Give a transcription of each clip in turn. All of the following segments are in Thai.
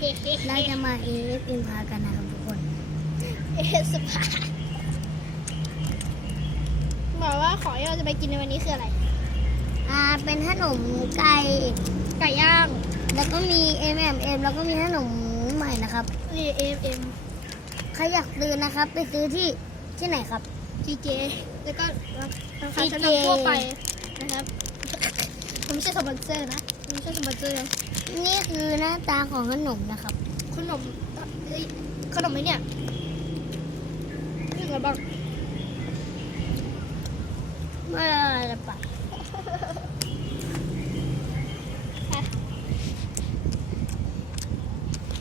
เราจะมา AFM พากันนะครับทุกคนเอสปาบอกว่าของที่เราจะไปกินในวันนี้คืออะไร อ่า เป็นขนมไก่ไก่ย่าง แล้วก็มี M&M แล้วก็มีขนมใหม่นะครับนี่เอฟเอ็มใครอยากซื้อนะครับ ไปซื้อที่ที่ไหนครับจีเจแล้วก็ราคาชั้น TJ นำทั่วไปนะครับ ผมไม่ใช่สปอนเซอร์นะผมไม่ใช่สปอนเซอร์ นะนี่คือหน้าตาของขนมนะครับ ขนมเอ้ยขนมไหมเนี่ยนี่อะไรบ้างเมื่อไรปะ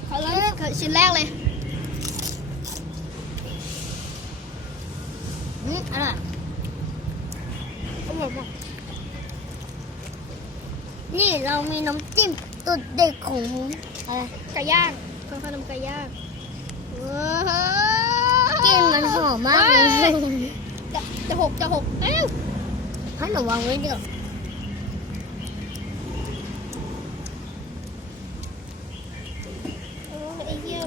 ขอเริ่มชิ้นแรกเลย อืมอร่อย อร่อยมาก นี่เรามีน้ำจิ้มตุดเด็กของอะไรไก่ย่างขนมไก่ย่างว้าวกลินมันหอมมากเลย จะจะหกจะหกเอ้า ให้หนูวางไว้เดี๋ยว โอ้ยไอ้เหี้ย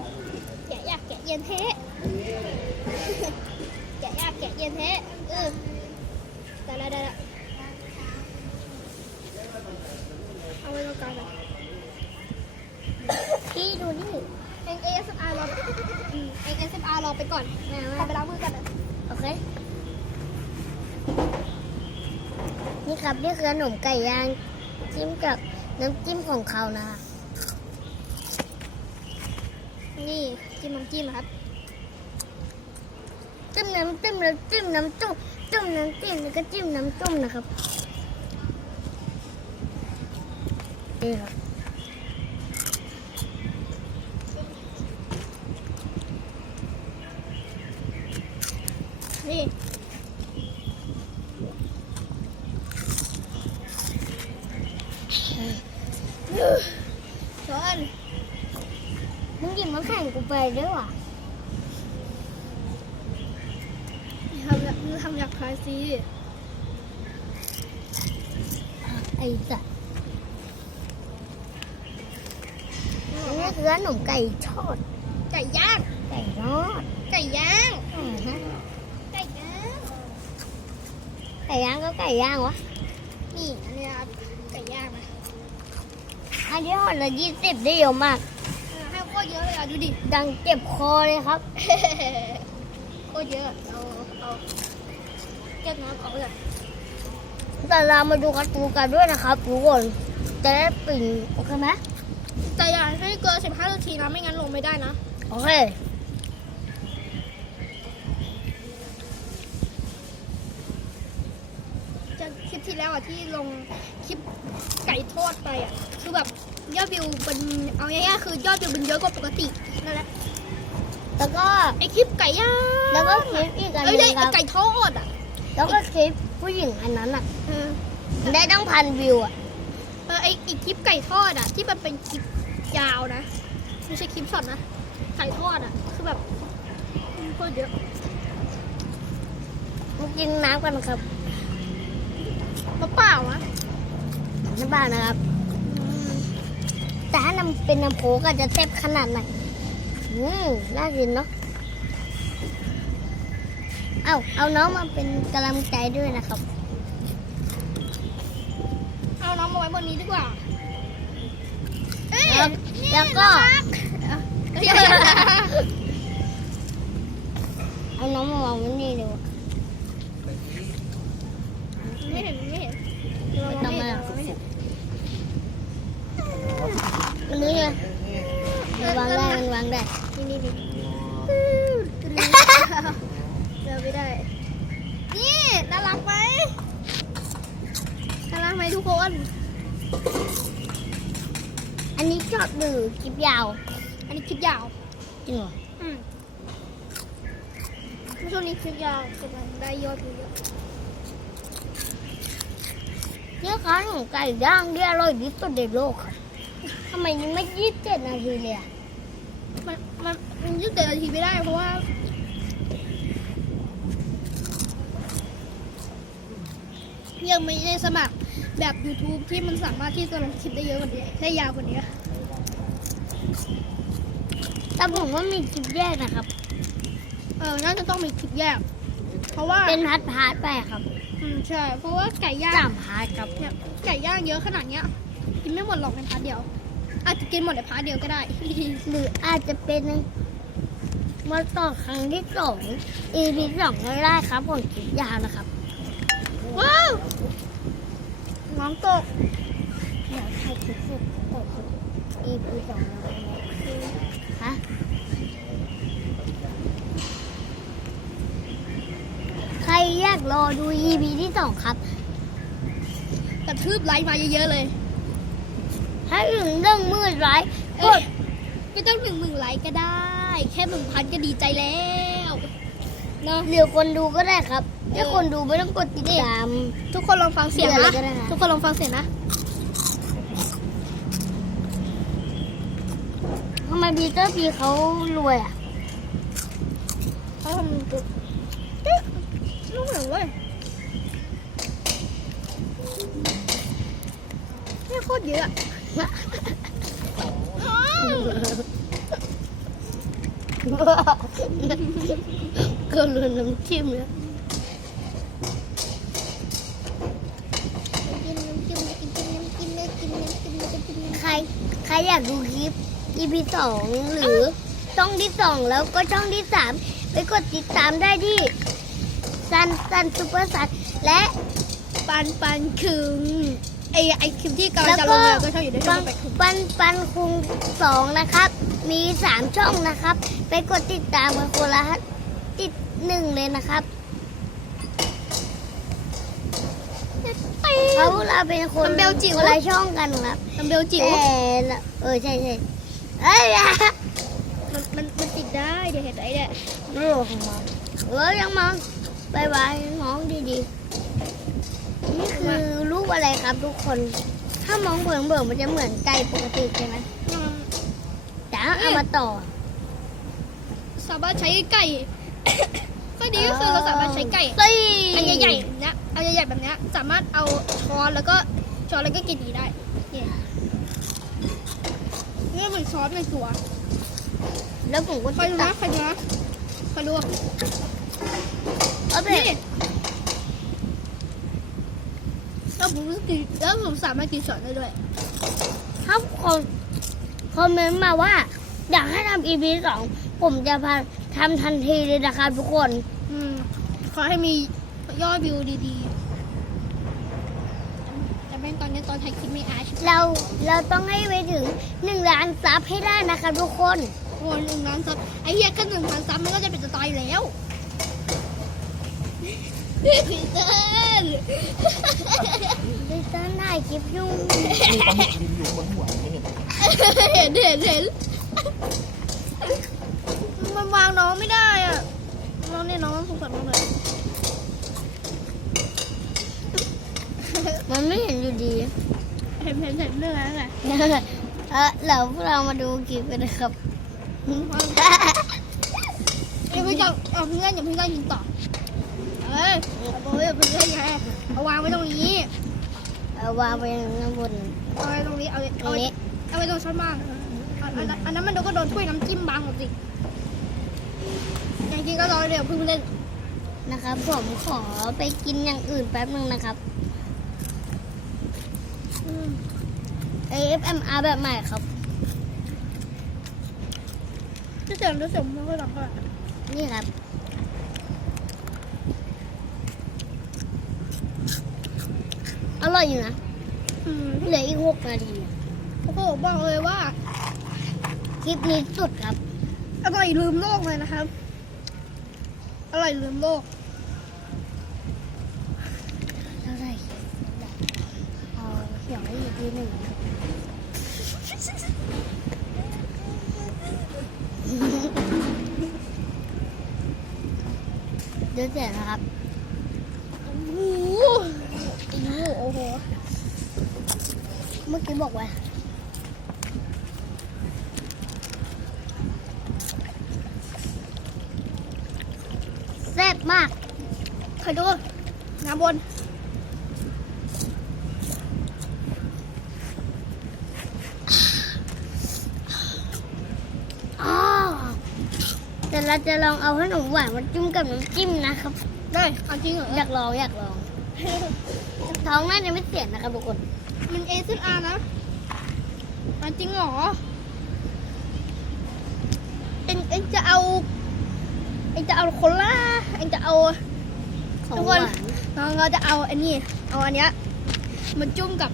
แกะยากแกะเย็นเทะ แกะยากแกะเย็นเทะเออได้ละได้ละเอาไว้ตรงกลางก่อน พี่ ดูนี่เอ็ง ASMR รออืมเอ็ง ASMR รอไปก่อนขอไปล้างมือกันนะโอเค นี่ครับนี่คือขนมไก่ย่างจิ้มกับน้ำจิ้มของเขานะคะนี่จิ้มน้ำจิ้มนะครับจิ้มน้ำจิ้มแล้วจิ้มน้ำจุ่มจิ้มน้ำจิ้มแล้วก็จิ้มน้ำจุ่มนะครับนี่ครับ นี่ช้อน มึงหยิบมาแข่งกูไปด้วยว่ะ ทำแบบทำอยากคลายซีไอ้สัสอันนี้คือขนมไก่ทอด ไก่ย่าง ไก่ทอด ไก่ย่างอือฮะไก่ย่างไก่ย่างก็ไก่ย่างวะ นี่อันนี้นะครับไก่ย่างนะอันนี้ห่อละยี่สิบได้เยอะมาก เออให้โคตรเยอะเลยอะดูดิ ดังเจ็บคอเลยครับ โคตรเยอะ เอาเอา แก้วน้ำเอาไปเลยแต่เรามาดูการ์ตูนกันด้วยนะครับทุกคนจะได้ปิ่นโอเคไหมแต่อย่าให้เกิน15นาทีนะไม่งั้นลงไม่ได้นะ โอเคจะคลิปที่แล้วอะที่ลงคลิปไก่ทอดไปอะคือแบบยอดวิวเป็นเอาง่ายๆคือยอดวิวเป็นเยอะกว่าปกตินั่นแหละแล้วก็ไอคลิปไก่ย่างแล้วก็คลิปอีกอันหเอ้ยนึไอ้งครับไก่ทอดอะ แล้วก็คลิปผู้หญิงอันนั้นอะเออได้ตั้งพันวิวอะเออไออีกคลิปไก่ทอดอะ ที่มันเป็นคลิปยาวนะไม่ใช่คลิปช็อตนะไก่ทอดอะ คือแบบโคตรเยอะมากินน้ำกันครับมะเปล่านะน้ำเปล่านะครับ แต่ถ้าน้ำเป็นน้ำโค้กอาจจะแซ่บขนาดไหนอืมน่ากินเนาะ เอาเอาน้องมาเป็นกำลังใจด้วยนะครับ เอาน้องมาไว้บนนี้ดีกว่าเอ้ยแล้วแล้วก็เอ้ยเอาน้องมาวางไว้นี่ดีกว่าไม่เห็นไม่เห็นไม่ต้องมาไม่เห็นอันนี้ไงมันวางได้มันวางได้นี่นี่นี่ เดินไม่ได้ นี่น่ารักไหมน่ารักไหมทุกคน อันนี้ชอบดูคลิปยาว อันนี้คลิปยาวจริงเหรออืมช่วงนี้คลิปยาวกำลังได้ยอดวิวเยอะเนี่ยค่ะของไก่ย่างที่อร่อยที่สุดในโลกค่ะทำไมยังไม่ยี่สิบเจ็ดนาทีเลยอะมันมันมันยืดแต่นาทีไม่ได้เพราะว่า ยังไม่ได้สมัครแบบ YouTube ที่มันสามารถที่จะลงคลิปได้เยอะกว่านี้ได้ยาวกว่านี้แต่ผมว่ามีคลิปแยกนะครับ เออน่าจะต้องมีคลิปแยก เพราะว่าเป็นพาร์ทพาร์ทไปครับ อืมใช่เพราะว่าไก่ย่างสามพาร์ทครับเนี่ยไก่ย่างเยอะขนาดเนี้ยกินไม่หมดหรอกในพาร์ทเดียว อาจจะกินหมดในพาร์ทเดียวก็ได้ หรืออาจจะเป็นมาต่อครั้งที่สอง EP สองก็ได้ครับผมคลิปยาวนะครับ ว้าวน้องตกเดี๋ยวถ่ายคลิปเสร็จต่อคลิป EP สองแล้วฮะใครอยากรอดู EP ที่สองครับกระทืบไลค์มาเยอะๆเลย ถ้าถึงเรื่องมืดร้ายกเอ้ดยไม่ต้องหนึ่งหมื่นไลค์ก็ได้ แค่หนึ่งพันก็ดีใจแล้ว เนาะเหลือคนดูก็ได้ครับ ถ้าคนดูไม่ต้องกดติดตาม ทุกคนลองฟังเสียงเดี๋ยวนะเลยก็ได้นะ ทุกคนลองฟังเสียงนะทำไมบีเตอร์พีเขารวยอะเขาทำตุ๊กเอ๊ะลูกเหมือนเว้ยเนี่ยโคตรเยอะ ก็รุนน้ำจิ้มแล้วกินน้ำจิ้มกินน้ำจิ้มนน้ำจิ้มกินน้ำจิ้มใครใครอยากดูคลิป EP สองหรือช่องที่สองแล้วก็ช่องที่สามไปกดติดตามได้ที่ซันซันซูเปอร์ซันและปันปันคึงไอไอคลิปที่กำลังแล้วจะลงเนี่ยก็ชอบอยู่ด้วยปันนไปคึงปันปันคุงสองนะครับ มีสามช่องนะครับ ไปกดติดตามกันคนละ ติดหนึ่งเลยนะครับเขาเราเป็นคนมันเบลจิ๋วคนละช่องกันครับดัมเบลจิ๋วแต่ละเออใช่ใช่เอ้ยอย่ามันมันมันติดได้เดี๋ยวเห็นไอ้เนี่ยโอ้ของมันเออยังมองบายบายน้องดีๆนี่คือรูปอะไรครับทุกคน ถ้ามองเผินๆมันจะเหมือนไก่ปกติใช่ไหมอืมแต่ถ้าเอามาต่อสามารถใช้ไก่ ข้อดีก็คือเราสามารถใช้ไก่ตีอันใหญ่ๆเนี้ยอันใหญ่ๆแบบเนี้ยสามารถเอาช้อนแล้วก็ช้อนแล้วก็กินดีได้เนี่ยนี่เหมือนซอสในตัวแล้วผมก็คอยจะดูตันะกคอยดูนะคอยดูเอาไปนี่แล้วผมก็กินแล้วผมสามารถกินช้อนได้ด้วย ถ้าคนคอมเมนต์มาว่า อยากให้ทำ EP สองผมจะพา ทำทันทีเลยนะครับทุกคน อืมขอให้มียอดวิวดีๆแต่แม่งตอนนี้ตอนไทยคลิปไม่อาชิบเราเราต้องให้ไปถึงหนึ่งล้านซับให้ได้นะครับทุกคน โอ้ยหนึ่งล้านซับไอ้เหี้ยแค่หนึ่งพันซับมันก็จะเป็นจะตายอยู่แล้วพีเตอร์ดิฉันถ่ายคลิปยุ่งมีปลาหมึกบินอยู่บนหัวไม่เห็นเห็นเห็นเห็น มันวางน้องไม่ได้อะน้องเนี่ยน้องสงสารน้องเลย มันไม่เห็นอยู่ดี เห็นเห็นเห็นเรื่องอะไรนั่นแหละเออเราพวกเรามาดูคลิปกันนะครับอย่าเพิ่งจะเอาเพื่อนอย่าเพิ่งจะยิงต่อเอ้ยเอาเพื่อนอย่าเพิ่งจะไงเอาวางไว้ตรงนี้ เอาวางไปข้างบนเอาไว้ตรงนี้เอาไว้ตรเอางไว้นี้เอาไว้ตรงช้อนบ้างอันอันอันนั้นมันโดนก็โดนถ้วยน้ำจิ้มบางหมดสิอ ย่างกินก็รอเดี๋ยวเพิ่งเล่นนะครับ ผมขอไปกินอย่างอื่นแป๊บนึงนะครับอืม AFMR แบบใหม่ครับจะเสริมจะเสริมมันก็หลังก็นี่ครับ อร่อยอยู่นะอืมเหลืออีกหกนาทีโอ้โหบอกเลยว่า คลิปนี้สุดครับอร่อยลืมโลกเลยนะครับ อร่อยลืมโลกเท่าไรเอาเขียนไว้อยู่ที่หนึ่งเดี๋ยวเสร็จนะครับโอ้โหโอ้โห เมื่อกี้บอกว่า แซ่บมาก ใครดูน้ำบนอ้าวยวเราจะลองเอาขนมหวานมาจุ่มกับน้ำจิ้มนะครับ ได้เอาจริงเหรอ อยากลองอยากลอง ท้องน่าจะไม่เสียนะครับทุกคน มันเอซึอานะเอาจริงเหรอเอ็งเอ็งจะเอาเอ็งจะเอาโคล่าเอ็งจะเอาของ ทุกหคนวานน้องก็จะเอาอันนี้เอาอันเนี้ยมาจุ่มกับ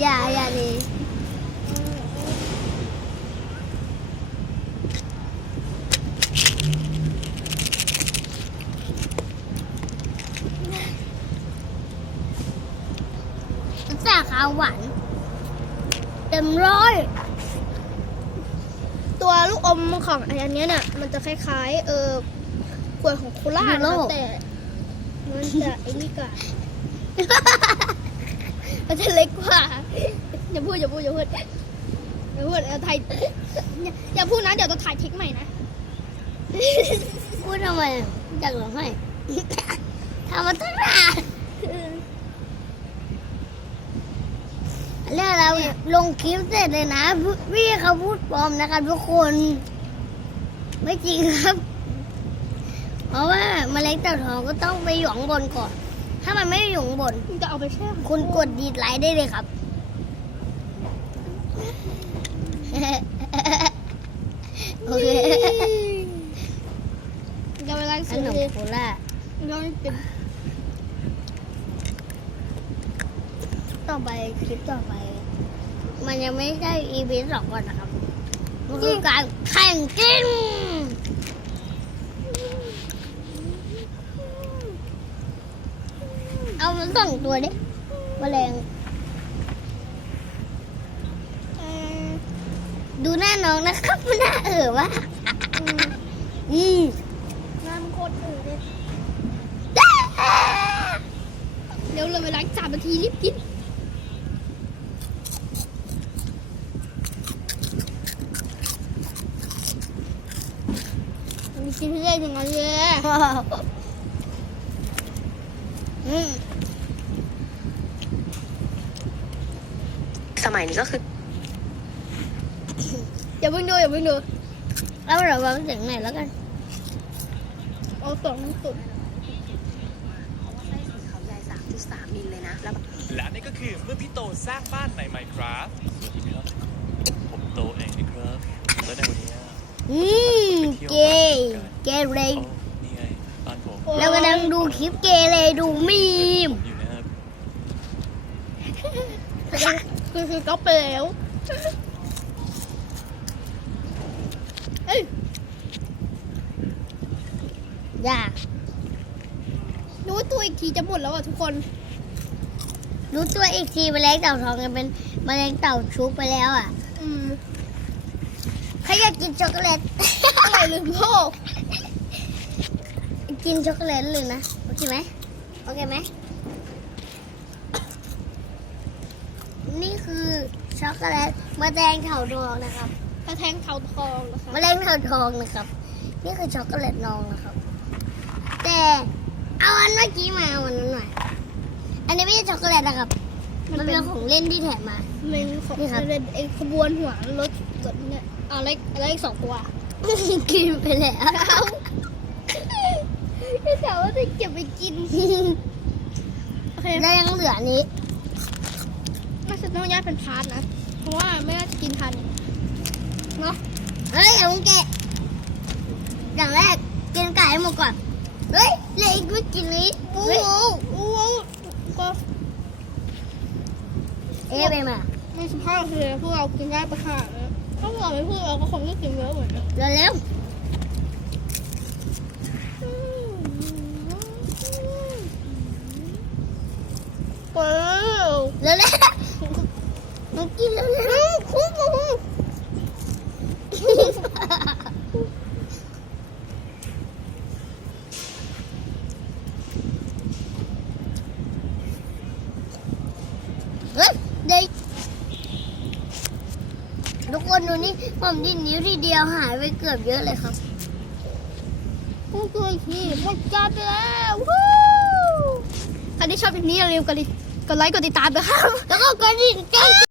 อย่าอย่าเลยแต่ขาวหวานเต็มร้อย ตัวลูกอมของอันเนี้ยเนี่ยมันจะคล้ายๆ เออ ขวดของโคล่าฮีโร่นะแต่ มันจะไอ้นี่กว่ามันจะเล็กกว่า อย่าพูดอย่าพูดอย่าพูดอย่าพูดเอาถ่ายอย่าอย่าพูดนะเดี๋ยวจะถ่ายเทคใหม่นะ พูดทำไมอะอยากร้องไห้ทำมาตั้งนานแล้วเราลงคลิปเสร็จเลยนะ พี่เขาพูดปลอมนะครับทุกคน ไม่จริงครับ เพราะว่าแมลงเต่าทองก็ต้องไปหยองบนก่อน ถ้ามันไม่หยองบนมึงจะเอาไปแช่ของคุณกดดีดไลค์ได้เลยครับ โอเคเดี๋ยวเวลาขเสียนมเลยโคล่าเราเป็นต่อไปคลิปต่อไป มันยังไม่ใช่ EP สองก่อนนะครับมันคือการแข่งกิน เอามันสองตัวดิแมลงเอ่อดูหน้าน้องนะครับหน้าเอ๋อวะอืมอืมน้ำโคตรอืดเลยเดี๋ยวเลยเวลาอีกสามนาทีรีบกินมันกินเรื่อยๆอย่างนั้นเลยอืม มัยนี้ก็คือ อย่าเพิ่งดูอย่าเพิ่งดูแล้วเราวางเสียงไหนแล้วกันเอาสองสุดเขาใหญ่3.3มิลเลยนะแล้วแบบและนี่ก็คือเมื่อพี่โตสร้างบ้านใน Minecraft สวัสดีครับผมโตเองนะครับแล้วในวันนี้อืมเกย์เกเรโอ้นี่ไงบ้านผมเรากำลังดูคลิปเกเรดูมีมผมอยู่นะครับ คือคือก็ไปแล้วเอ้ยอยากรู้ตัวอีกทีจะหมดแล้วอะทุกคน รู้ตัวอีกทีแมลงเต่าทองกันเป็นแมลงเต่าชุบไปแล้วอะอืมใครอยากกินช็อกโกแลตอะไรลืมโลกกินช็อกโกแลตเลยนะ โอเคไหม โอเคไหม นี่คือช็อกโกแลตมะแดงเถาทองนะครับกระแทงเทาทองนะคะมะแรงเถาทองนะครับ นี่คือช็อกโกแลตนองนะครับ แต่เอาอันเมื่อกี้มาเอาอันนั้นหน่อย อันนี้ไม่ใช่ช็อกโกแลตนะครับ มันเป็นของเล่นที่แถมมา เป็นของนี่ครับเป็นไอ้ขบวนหัวรถรถเนี่ยเอาอะไรอะไรอีกสองตัวกินไปแล้วจะถามว่าจะเก็บไปกิน โอเค แล้วยังเหลืออันนี้ น่าจะต้องแยกเป็นพาร์ทนะ เพราะว่าไม่น่าจะกินทันเนาะเฮ้ยอย่าเพิ่งแกะอย่างแรกกินไก่ให้หมดก่อน เฮ้ยเหลืออีกไม่กินนี้โอ้เฮ้ยโหโอ้โหก็เอ๊ะไปมาไม่สภาพคือพวกเรากินได้ประหารนะถ้าพวกเราไม่พูดเราก็คงไม่กินเยอะเหมือนกันเร็วเร็วเปิลเร็วเร็ว มันกินเร็วเร็วคุ้มคุ้มเฮ้ยเด็กทุกคนดูนี่ผมยินนิ้วทีเดียวหายไปเกือบเยอะเลยครับพูดตัวอีกทีหมดจานไปแล้ววู้ใครที่ชอบคลิปนี้อย่าลืมกดไลค์กดไลค์กดติดตามนะครับ แล้วก็กระดิ่งแจ้ง